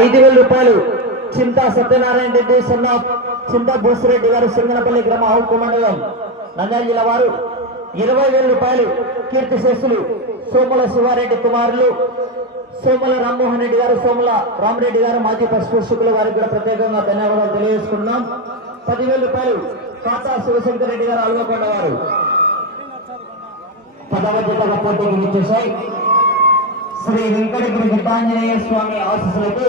ఐదు వేల రూపాయలు. చింతా సత్యనారాయణ రెడ్డి సున్నా చింతా భూసిరెడ్డి గారు సింగనపల్లి గ్రామ ఆవుకు మండలం నంద్యాల జిల్లా వారు. ఇరవై వేల రూపాయలు కీర్తి శేషులు సోమల శివారెడ్డి కుమారులు సోమల రామ్మోహన్ రెడ్డి గారు సోమల రామరెడ్డి గారు మాజీ పశుపోషకుల వారికి కూడా ప్రత్యేకంగా ధన్యవాదాలు తెలియజేసుకున్నాం పదివేల రూపాయలు కాతా శివశంకర్ రెడ్డి గారు అల్వకొండ వారు పదవ జతల పోటీకి విచ్చేశాయి శ్రీ వెంకటగిరి గిడ్డాంజనేయ స్వామి ఆశీస్సులకి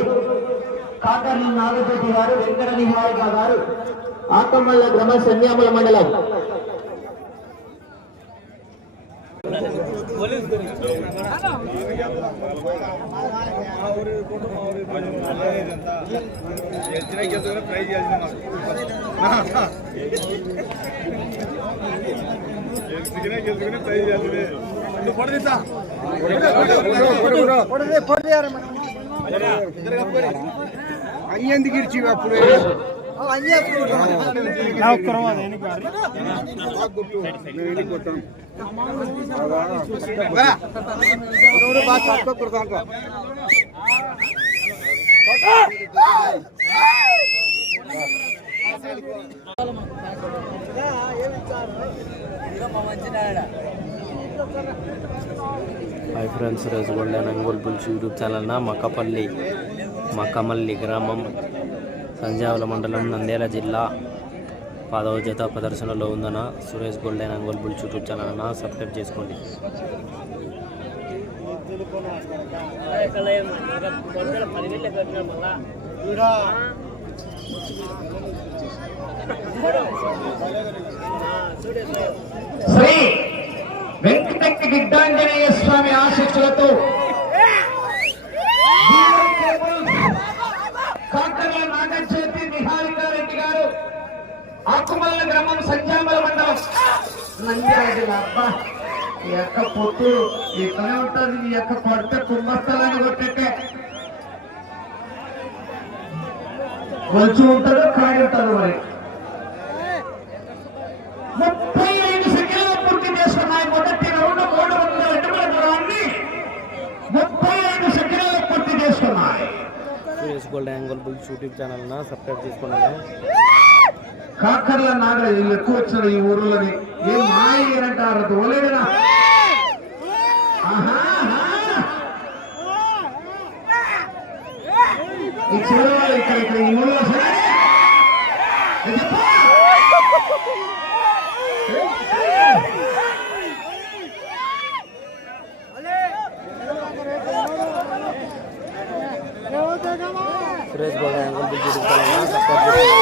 కాకర్ల నాగజ్యోతి గారు వెంకట నిహారిక గారు ఆకమల్ల గ్రామ సంధ్యామల మండలం ట్రై చేసిన గెలుచుకునే గెలుచుకునే ట్రై చేస్తుంది నువ్వు పొడదీసా అయ్యేందుకు ఇచ్చి అప్పుడు హాయ్ ఫ్రెండ్స్ రసగొండ నంగోల్ పులుసు యూట్యూబ్ ఛానల్న మక్కపల్లి మక్కమల్లి గ్రామం సంజావుల మండలం నంద్యాల జిల్లా. పదవ జత ప్రదర్శనలో ఉందన Suresh golden Ongole bulls YouTube channel అన్న సబ్స్క్రైబ్ చేసుకోండి. శ్రీ వెంకటగిరి గిడ్డాంజనేయ స్వామి ఆశీస్సులతో కాకర్ల నాగజ్యోతి నిహారికారెడ్డి గారు ఆకుమల్ల గ్రామం సంజామల మండలం. నంద్యాల జిల్లా అబ్బా ఈ యొక్క పొత్తు ఇట్లనే ఉంటుంది ఈ యొక్క కొడితే కుంభస్థలాన్ని కొట్టేటే కొంచెం ఉంటాడు కాడి ఉంటాడు మరి ముప్పై ఐదు సెకండ్లు పూర్తి చేసుకున్నాయి మొదటి రౌండ్ మూడు వందల అడుగుల దూరాన్ని ముప్పై ఐదు సెకండ్లు పూర్తి చేసుకున్నాయి Suresh gold Ongole bulls YouTube channel అన్న సబ్స్క్రైబ్ చేసుకోండి. కాకర్ల నాగల నాగ ఎక్కువ వచ్చిన ఈ ఊర్లోని ఏ మాయంటారు తోలేడునా ఈ చూడవాలి ఇక్కడ ఇక్కడ ఈ ఊళ్ళో వస్తున్నాయి. ఇది చెప్పు. Suresh golden Ongole bulls YouTube channel అన్న సబ్స్క్రైబ్ చేసుకోండి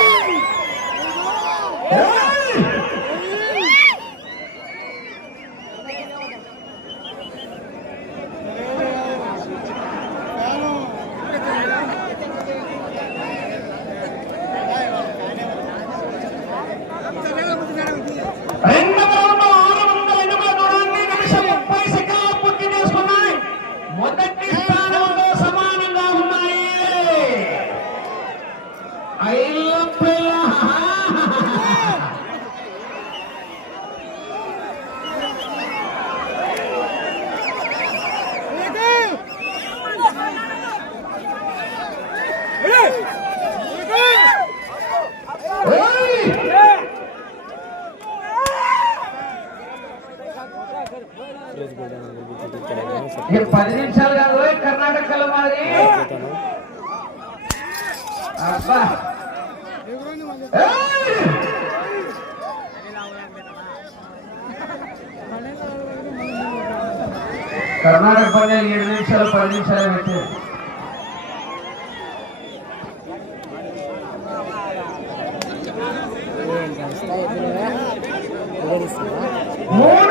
రెండు రౌండ్లు ఆరు వందల అడుగుల దూరాన్ని నిమిషం ముప్పై సెకండ్ల పూర్తి చేసుకున్నాయి మొదటి స్థానంలో సమానంగా ఉన్నాయి ఐలప్పయ్య. ఏయ్! Suresh golden Ongole bulls YouTube channel పది నిమిషాలు కాదు కర్ణాటకలో మాది. అబ్బా. కర్ణాటక పని ఏడు నిమిషాలు పది నిమిషాలు పెట్టారు మూడు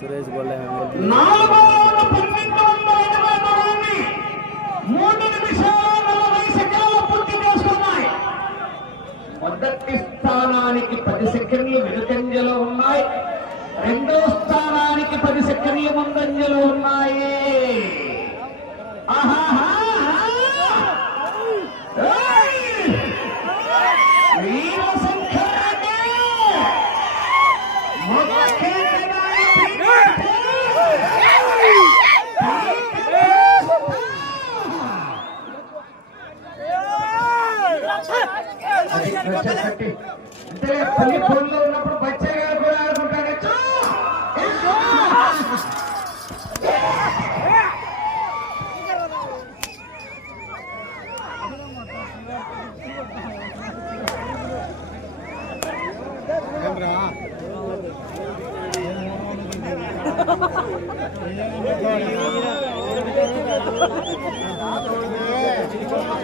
సురేష్ చేసుకున్నాయి మొదటి స్థానానికి పది సెకండ్లు వెనుకంజలో ఉన్నాయి. రెండో స్థానానికి పది సెకండ్లు ముందంజలో ఉన్నాయి.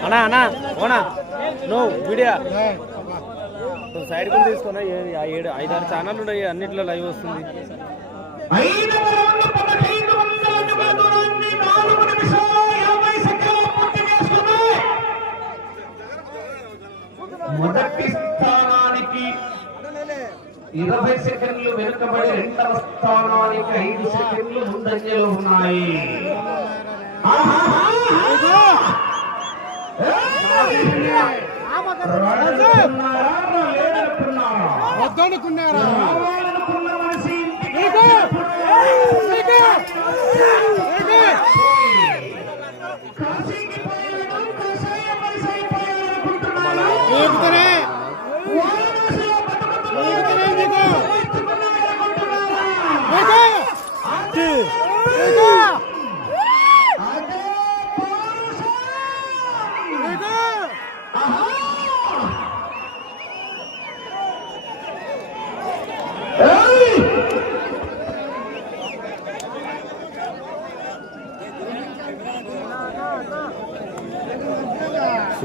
అన్నా అన్నా ఓనా నువ్వు వీడియో. నువ్వు సైడ్ కూడా తీసుకున్నా ఏ- ఏడు ఐదారు ఛానల్ ఉన్నాయి అన్నిట్లో లైవ్ వస్తుంది. మొదటి స్థానానికి ఇరవై సెకండ్లు వెనుకబడి రెండవ స్థానానికి ఐదు సెకండ్లు ముందంజలు ఉన్నాయి. వద్దనుకున్నారా? రావాలనుకున్న మనిషి ఇంటికి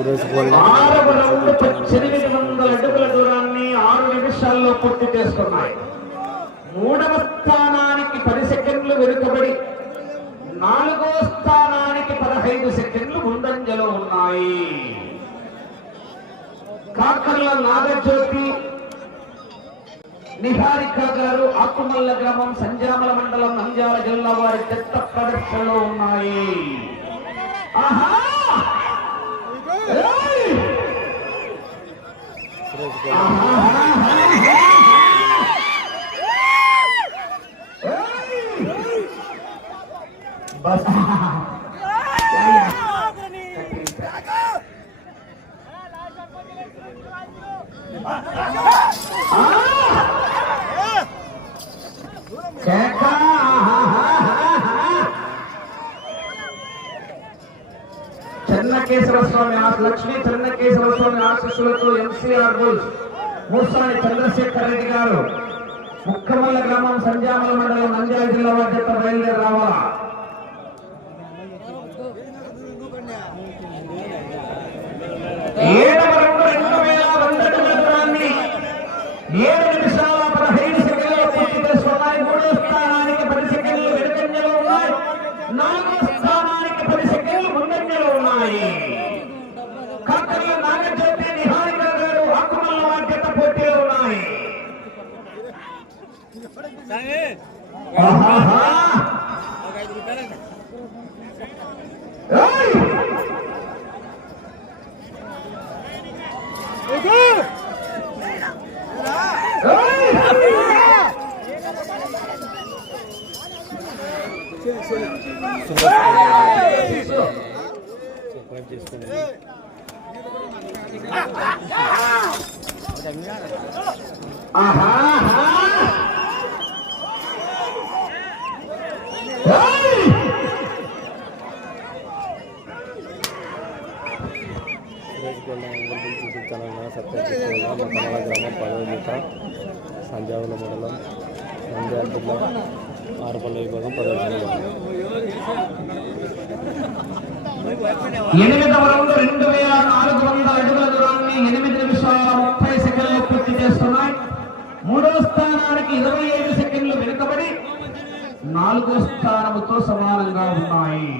సురేష్ గోల్డ్ ఆరవ రౌండ్ వందల అడుగుల దూరాన్ని ఆరు నిమిషాల్లో పూర్తి చేసుకున్నాయి. మూడవ స్థానానికి పది సెకండ్లు వెనుకబడి నాలుగో స్థానానికి పదహైదు సెకండ్లు ముందంజలో ఉన్నాయి. కాకర్ల నాగజ్యోతి నిహారిక గారు ఆకుమల్ల గ్రామం సంజామల మండలం నంద్యాల జిల్లా వారి చెత్త ప్రదర్శనలో ఉన్నాయి. ఆహా! ఏయ్! సురేష్ గొల్ల స్వామి లక్ష్మీ చెన్నకేశ్వర స్వామి ఆశీస్సులతో ఎంసీఆర్ రూల్స్ మూసాని చంద్రశేఖర్ రెడ్డి గారు ముక్కమల్ల గ్రామం సంజామల మండలం నంద్యాల జిల్లా బాధ్యత బయలుదేరి రావాలా? ఏడవ రౌండ్ రెండు వేల వంద దూరాన్ని ఏడు నిమిషాల పదహైదు సెకండ్లు పూర్తి చేసుకున్నాయి. మూడో స్థానానికి పది సెకండ్లు వెనుకంజలో ఉన్నాయి. నాలుగో Sampai jumpa di channel ini, Arupalli విభాగం జిల్లా ఎనిమిదవ రౌండ్ రెండు వేల నాలుగు వందల అడుగుల దూరాన్ని ఎనిమిది నిమిషాల ముప్పై సెకండ్లు పూర్తి చేస్తున్నాయి. మూడవ స్థానానికి ఇరవై ఐదు సెకండ్లు వెనుకబడి నాలుగో స్థానముతో సమానంగా ఉన్నాయి.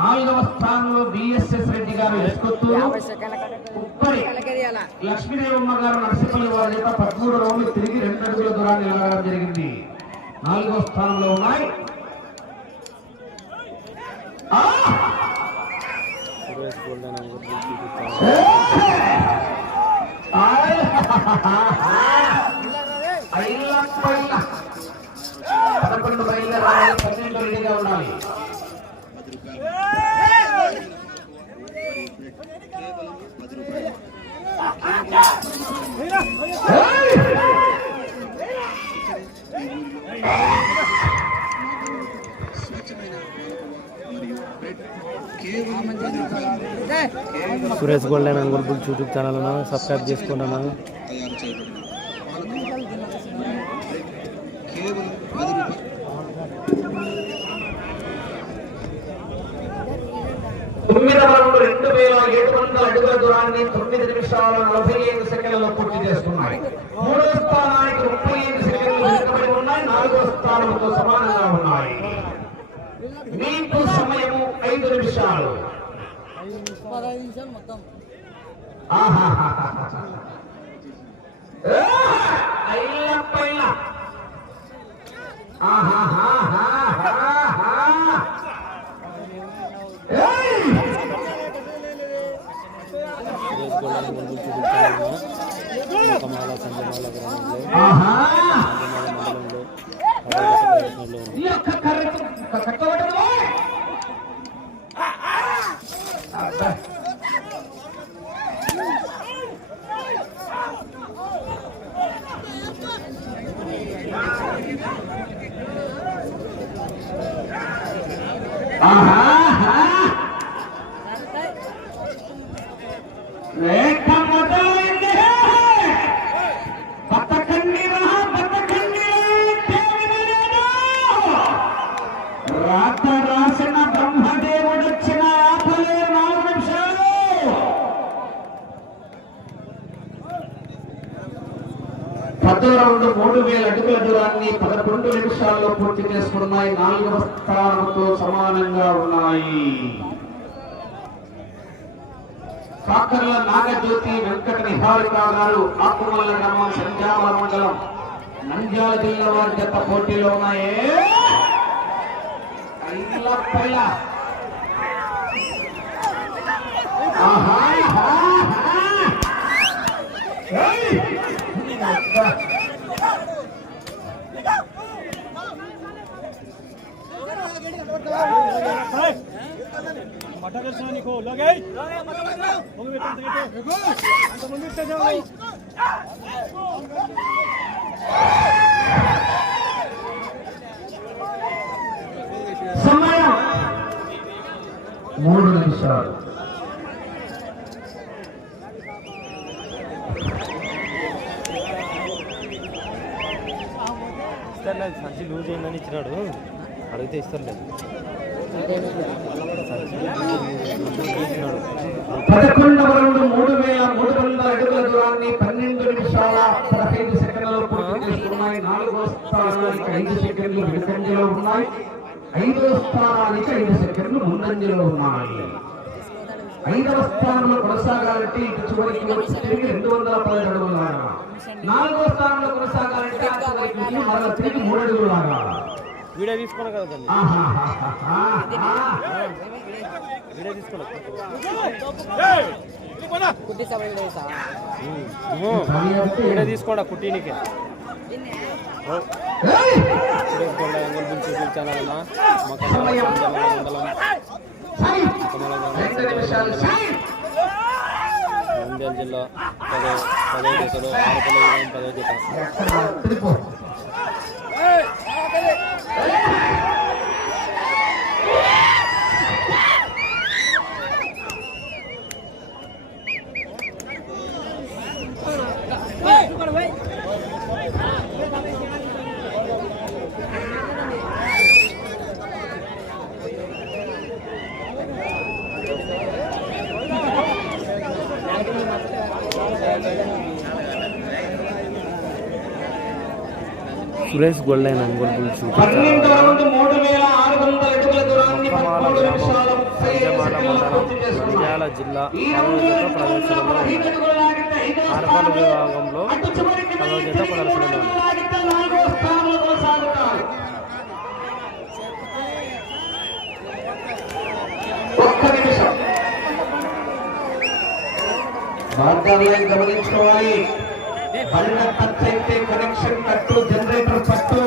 నాలుగవ స్థానంలో బిఎస్ఎస్ రెడ్డి గారు ఎస్కొత్తూరు. ఉప్పరి లక్ష్మీదేవమ్మ గారు నరసింహుల వారి చేత పదమూడు రౌండ్లు తిరిగి రెండు అడుగుల దూరాన్ని లాగడం జరిగింది. నాలుగో స్థానంలో ఉన్నాయి. Golden golden Ongole bulls YouTube channel subscribe కేవలం పది రూపాయలు తొమ్మిదవ రౌండ్ రెండు వేల ఏడు వందల అడుగుల దూరాన్ని తొమ్మిది నిమిషాల నలభై ఐదు సెకండ్లలో పూర్తి చేస్తున్నాయి మూడో స్థానానికి ముప్పై ఐదు సెకండ్లు వెనుకబడి ఉన్నాయి. నాలుగో స్థానంతో సమానంగా ఉన్నాయి. మీకు సమయము ఐదు నిమిషాలు పదహైదు నిమిషాలు మొత్తం. ఆహా రాత రాసిన బ్రహ్మదేవుడు వచ్చిన ఆపలే నాలుగు నిమిషాలు పదో రౌండ్ మూడు వేల అడుగుల దూరాన్ని పదకొండు నిమిషాల్లో పూర్తి చేసుకున్నాయి. నాలుగవ స్థానంతో సమానంగా ఉన్నాయి. కాకర్ల నాగజ్యోతి వెంకట నిహారిక గారు ఆకుమల్ల గ్రామం సంజామ మండలం నంద్యాల జిల్లా వారి జత పోటీలో ఉన్నాయే. ఐలప్పయ్య. ఆహా, ఆహా, అంత ముందు సమయం మూడు నిమిషాలు ఇస్తారులేదు సంచి లూజ్ అయిందని ఇచ్చినాడు అడిగితే ఇస్తారులేదు రౌండ్ మూడు వేల మూడు వందల అడుగుల దూరాన్ని పన్నెండు నిమిషాల పదహైదు సెకండ్లలో పూర్తి చేసుకున్నాయి నాలుగో స్థానానికి ఐదు సెకండ్లు వెనుకంజలో ఉన్నాయి ఐదో స్థానానికి ఐదు సెకండ్లు ముందంజలో ఉన్నాయి ఐదవ స్థానంలో కొనసాగాలంటే ఇటు చివరికి వచ్చి తిరిగి రెండు వందల పది అడుగులు నాలుగో స్థానంలో కొనసాగాలంటే ఆ చివరికి తిరిగి మూడు అడుగులు లాగా వీడియో తీసుకున్నా కదా దాన్ని. వీడియో తీసుకున్నా వీడియో తీసుకోండి కుట్టీనికి నంద్యాల జిల్లా పదో పదో జతలో పదో జత ఎక్కడ తిరుపు. సురేష్ గొల్లైన ఒంగోలు పులుసు పన్నెండవ రౌండ్ మూడు వేల ఆరు వందల అడుగుల దూరాన్ని కమాల పదమూడు గ్రామం నిమిషాల ముప్పై ఐదు సంజమాల సెకండ్లలో మండలం పూర్తి చేసుకున్నారు. నంద్యాల జిల్లా ప్రదర్శనలో విభాగంలో పదవ జత ప్రదర్శనలో గమనించుకోవాలి. టచ్ అయితే కనెక్షన్ కట్టు జనరేటర్ పట్టు.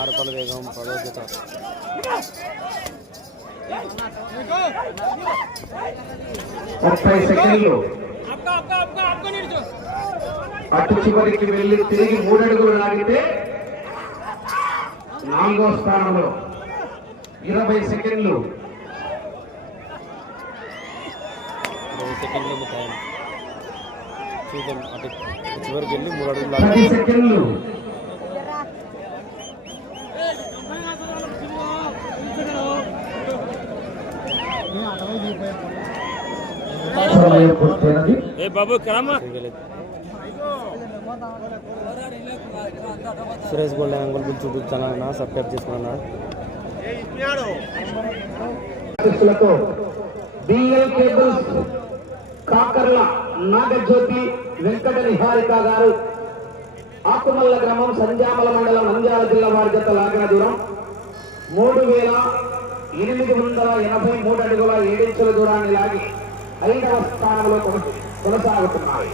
ఆరపల్లి వేగం పదవ జత. ముప్పై సెకండ్లు. అటు చివరికి వెళ్ళి తిరిగి మూడడుగులు లాగితే నాలుగో స్థానంలో ఇరవై సెకండ్లు. చివరికి వెళ్ళి మూడు అడుగులు పది సమయం పూర్తయినది తిరగలేదు. సురేష్ గోల్డ్ అంగుల్ గురించి చూపించాలన్నా సబ్స్క్రైబ్ చేసుకున్నా అధ్యక్షులతో బిఎల్ కేబుల్స్ కాకర్ల నాగజ్యోతి వెంకట నిహారిక గారు ఆకుమల్ల గ్రామం సంజామల మండలం నంద్యాల జిల్లా వారి జత లాగిన దూరం. మూడు వేల ఎనిమిది వందల ఎనభై మూడు అడుగుల ఏడించుల దూరాన్ని లాగి ఐదవ స్థానంలో కొనసాగుతున్నాయి.